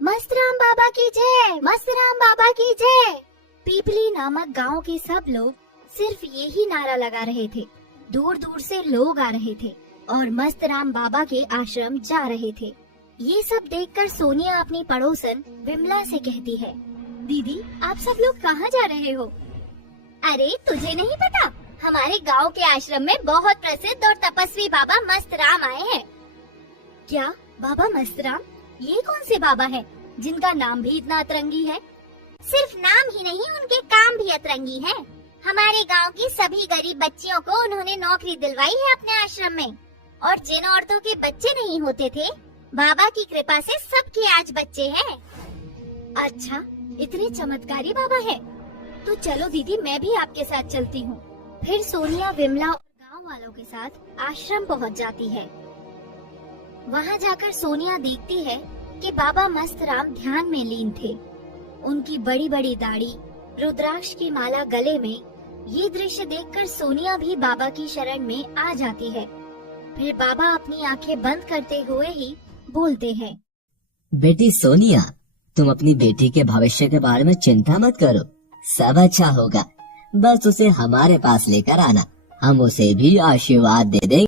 मस्तराम बाबा की जय, मस्तराम बाबा की जय। पीपली नामक गांव के सब लोग सिर्फ यही नारा लगा रहे थे। दूर दूर से लोग आ रहे थे और मस्तराम बाबा के आश्रम जा रहे थे। ये सब देखकर सोनिया अपनी पड़ोसन विमला से कहती है, दीदी आप सब लोग कहाँ जा रहे हो? अरे तुझे नहीं पता, हमारे गांव के आश्रम में बहुत प्रसिद्ध और तपस्वी बाबा मस्तराम आए हैं। क्या बाबा मस्तराम? ये कौन से बाबा हैं जिनका नाम भी इतना अतरंगी है? सिर्फ नाम ही नहीं, उनके काम भी अतरंगी हैं। हमारे गांव की सभी गरीब बच्चियों को उन्होंने नौकरी दिलवाई है अपने आश्रम में, और जिन औरतों के बच्चे नहीं होते थे, बाबा की कृपा से सबके आज बच्चे हैं। अच्छा, इतने चमत्कारी बाबा हैं। तो चलो दीदी, मैं भी आपके साथ चलती हूँ। फिर सोनिया विमला और गांव वालों के साथ आश्रम पहुँच जाती है। वहाँ जाकर सोनिया देखती है कि बाबा मस्तराम ध्यान में लीन थे। उनकी बड़ी बड़ी दाढ़ी, रुद्राक्ष की माला गले में। ये दृश्य देखकर सोनिया भी बाबा की शरण में आ जाती है। फिर बाबा अपनी आंखें बंद करते हुए ही बोलते हैं, बेटी सोनिया, तुम अपनी बेटी के भविष्य के बारे में चिंता मत करो, सब अच्छा होगा। बस उसे हमारे पास लेकर आना, हम उसे भी आशीर्वाद दे देंगे।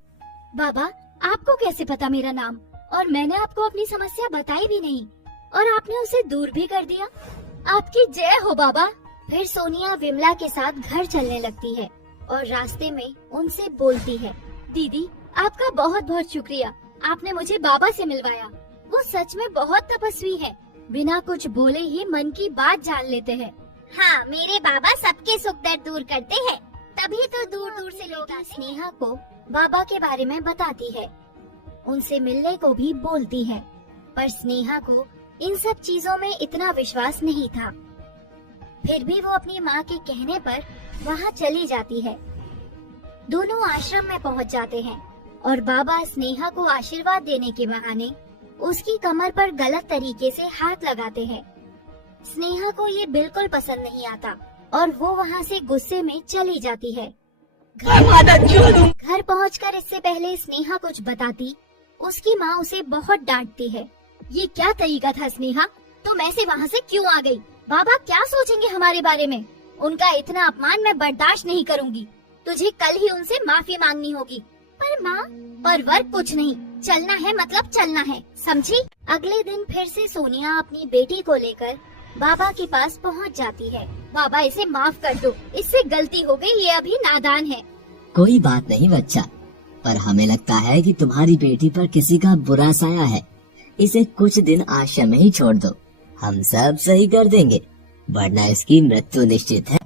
बाबा आपको कैसे पता मेरा नाम? और मैंने आपको अपनी समस्या बताई भी नहीं, और आपने उसे दूर भी कर दिया। आपकी जय हो बाबा। फिर सोनिया विमला के साथ घर चलने लगती है और रास्ते में उनसे बोलती है, दीदी आपका बहुत बहुत शुक्रिया, आपने मुझे बाबा से मिलवाया। वो सच में बहुत तपस्वी है, बिना कुछ बोले ही मन की बात जान लेते हैं। हाँ, मेरे बाबा सबके सुख दर्द दूर करते हैं, तभी तो दूर दूर से लोग स्नेहा को बाबा के बारे में बताती है। उनसे मिलने को भी बोलती है, पर स्नेहा को इन सब चीजों में इतना विश्वास नहीं था। फिर भी वो अपनी माँ के कहने पर वहाँ चली जाती है। दोनों आश्रम में पहुँच जाते हैं और बाबा स्नेहा को आशीर्वाद देने के बहाने उसकी कमर पर गलत तरीके से हाथ लगाते हैं। स्नेहा को ये बिल्कुल पसंद नहीं आता और वो वहाँ से गुस्से में चली जाती है। घर पहुंचकर इससे पहले स्नेहा कुछ बताती, उसकी माँ उसे बहुत डांटती है। ये क्या तरीका था स्नेहा, तुम ऐसे वहाँ से क्यों आ गई? बाबा क्या सोचेंगे हमारे बारे में? उनका इतना अपमान मैं बर्दाश्त नहीं करूँगी। तुझे कल ही उनसे माफी मांगनी होगी। पर माँ, पर वर्क कुछ नहीं, चलना है मतलब चलना है, समझी? अगले दिन फिर से सोनिया अपनी बेटी को लेकर बाबा के पास पहुंच जाती है। बाबा इसे माफ कर दो, इससे गलती हो गई, ये अभी नादान है। कोई बात नहीं बच्चा, पर हमें लगता है कि तुम्हारी बेटी पर किसी का बुरा साया है। इसे कुछ दिन आश्रम में ही छोड़ दो, हम सब सही कर देंगे, वरना इसकी मृत्यु निश्चित है।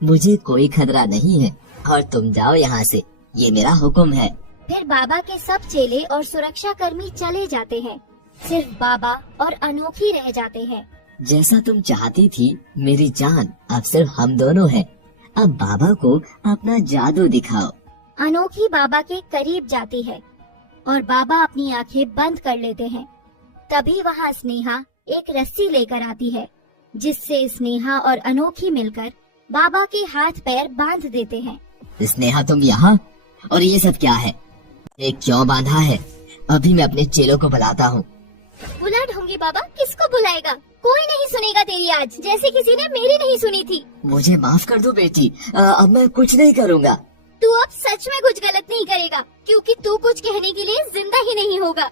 मुझे कोई खतरा नहीं है और तुम जाओ यहाँ से, ये मेरा हुक्म है। फिर बाबा के सब चेले और सुरक्षा कर्मी चले जाते हैं, सिर्फ बाबा और अनोखी रह जाते हैं। जैसा तुम चाहती थी मेरी जान, अब सिर्फ हम दोनों हैं। अब बाबा को अपना जादू दिखाओ। अनोखी बाबा के करीब जाती है और बाबा अपनी आंखें बंद कर लेते हैं। तभी वहाँ स्नेहा एक रस्सी लेकर आती है, जिससे स्नेहा और अनोखी मिलकर बाबा के हाथ पैर बांध देते हैं। स्नेहा तुम यहाँ, और ये सब क्या है? एक क्यों बांधा है? अभी मैं अपने चेलों को बुलाता हूँ। बुला ढूंगी बाबा, किसको बुलाएगा? कोई नहीं सुनेगा तेरी आज, जैसे किसी ने मेरी नहीं सुनी थी। मुझे माफ कर दो बेटी, अब मैं कुछ नहीं करूँगा। तू अब सच में कुछ गलत नहीं करेगा, क्योंकि तू कुछ कहने के लिए जिंदा ही नहीं होगा।